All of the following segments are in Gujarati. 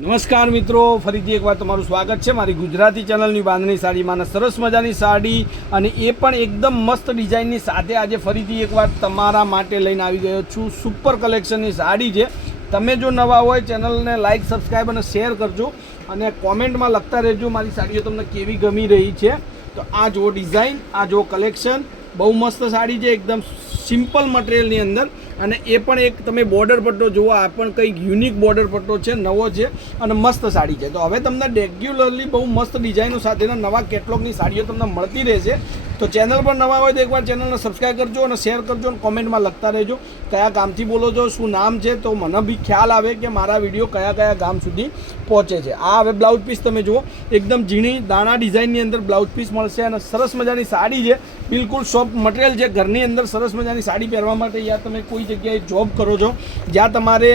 નમસ્કાર મિત્રો, ફરીથી એકવાર તમારું સ્વાગત છે મારી ગુજરાતી ચેનલની બાંધણી સાડીમાં. સરસ મજાની સાડી અને એ પણ એકદમ મસ્ત ડિઝાઇનની સાથે આજે ફરીથી એકવાર તમારા માટે લઈને આવી ગયો છું. સુપર કલેક્શનની સાડી છે. તમે જો નવા હોય ચેનલને લાઇક, સબસ્ક્રાઈબ અને શેર કરજો અને કોમેન્ટમાં લખતા રહેજો મારી સાડીઓ તમને કેવી ગમી રહી છે. તો આ જો ડિઝાઇન, આ જો કલેક્શન, બહુ મસ્ત સાડી છે, એકદમ સિમ્પલ મટીરિયલની અંદર. અને એ પણ એક તમે બોર્ડર પટ્ટો જુઓ, આ પણ કંઈક યુનિક બોર્ડર પટ્ટો છે, નવો છે અને મસ્ત સાડી છે. તો હવે તમને રેગ્યુલરલી બહુ મસ્ત ડિઝાઇનો સાથેના નવા કેટલોગની સાડીઓ તમને મળતી રહેશે. તો ચેનલ પર નવા હોય તો એકવાર ચેનલને સબસ્ક્રાઈબ કરજો અને શેર કરજો અને કોમેન્ટમાં લખતા રહેજો કયા ગામથી બોલો છો, શું નામ છે, તો મને બી ખ્યાલ આવે કે મારા વિડીયો કયા કયા ગામ સુધી પહોંચે છે. આ હવે બ્લાઉઝ પીસ તમે જુઓ, એકદમ ઝીણી દાણા ડિઝાઇનની અંદર બ્લાઉઝ પીસ મળશે અને સરસ મજાની સાડી છે. બિલકુલ સોફ્ટ મટીરિયલ છે. ઘરની અંદર સરસ મજાની સાડી પહેરવા માટે યા તમે કોઈ જગ્યાએ જોબ કરો છો જ્યાં તમારે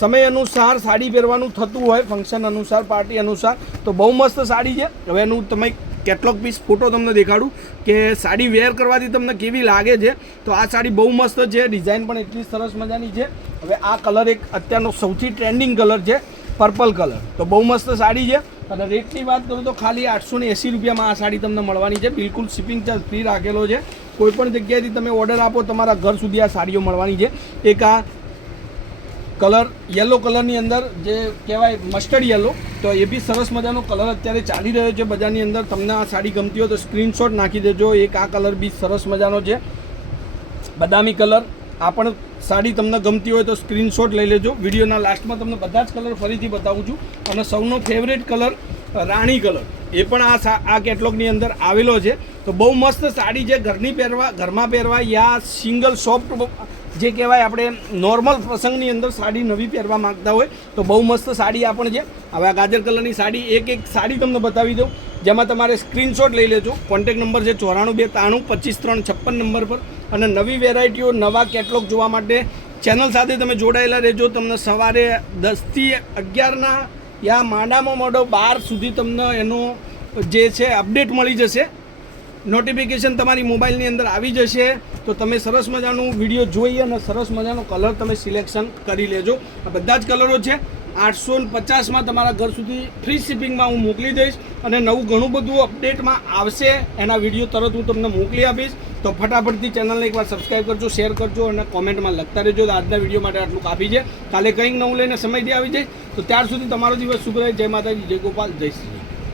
સમય અનુસાર સાડી પહેરવાનું થતું હોય, ફંક્શન અનુસાર, પાર્ટી અનુસાર, તો બહુ મસ્ત સાડી છે. હવે એનું તમે કેટલોગ પીસ ફોટો તમને દેખાડું કે સાડી વેર કરવાથી તમને કેવી લાગે છે. તો આ સાડી બહુ મસ્ત છે, ડિઝાઇન પણ એટલી સરસ મજાની છે. હવે આ કલર એક અત્યારનો સૌથી ટ્રેન્ડિંગ કલર છે, પર્પલ કલર. તો બહુ મસ્ત સાડી છે અને રેટની વાત કરું તો ખાલી 880 રૂપિયામાં આ સાડી તમને મળવાની છે. બિલકુલ શિપિંગ ચાર્જ ફ્રી રાખેલો છે. કોઈપણ જગ્યાએથી તમે ઓર્ડર આપો તમારા ઘર સુધી આ સાડીઓ મળવાની છે. એક આ કલર યલો કલરની અંદર જે કહેવાય મસ્ટર્ડ યલો, તો એ બી સરસ મજાનો કલર અત્યારે ચાલી રહ્યો છે બજારની અંદર. તમને આ સાડી ગમતી હોય તો સ્ક્રીનશોટ નાખી દેજો. એક આ કલર બી સરસ મજાનો છે, બદામી કલર. આ પણ સાડી તમને ગમતી હોય તો સ્ક્રીનશોટ લઈ લેજો. વિડીયોના લાસ્ટમાં તમને બધા જ કલર ફરીથી બતાવું છું. અને સૌનો ફેવરેટ કલર રાણી કલર, એ પણ આ કેટલોગની અંદર આવેલો છે. તો બહુ મસ્ત સાડી છે, ઘરમાં પહેરવા યા સિંગલ સોફ્ટ જે કહેવાય આપણે નોર્મલ પ્રસંગની અંદર સાડી નવી પહેરવા માગતા હોય તો બહુ મસ્ત સાડી આ પણ છે. હવે આ ગાજર કલરની સાડી, એક સાડી તમને બતાવી દઉં જેમાં તમારે સ્ક્રીનશોટ લઈ લેજો. કોન્ટેક નંબર છે 94 92 25 3 56 નંબર પર. અને નવી વેરાયટીઓ, નવા કેટલોગ જોવા માટે ચેનલ સાથે તમે જોડાયેલા રહેજો. તમને સવારે 10 થી 11ના યા માંડામાં મોડો 12 સુધી તમને એનો જે છે અપડેટ મળી જશે. નોટિફિકેશન તમારી મોબાઈલની અંદર આવી જશે. તો તમે સરસ મજાનું વિડીયો જોઈ અને સરસ મજાનો કલર તમે સિલેક્શન કરી લેજો. આ બધા જ કલરો છે. 850માં તમારા ઘર સુધી ફ્રી શિપિંગમાં હું મોકલી દઈશ. અને નવું ઘણું બધું અપડેટમાં આવશે, એના વિડીયો તરત હું તમને મોકલી આપીશ. તો ફટાફટથી ચેનલને એકવાર સબસ્ક્રાઈબ કરજો, શેર કરજો અને કોમેન્ટમાં લખતા રહેજો. આજના વિડીયો માટે આટલું કાફી છે. કાલે કંઈક નવું લઈને સમયથી આવી જાય. તો ત્યાર સુધી તમારો દિવસ શુભ રહે. જય માતાજી, જય ગોપાલ, જય શ્રી.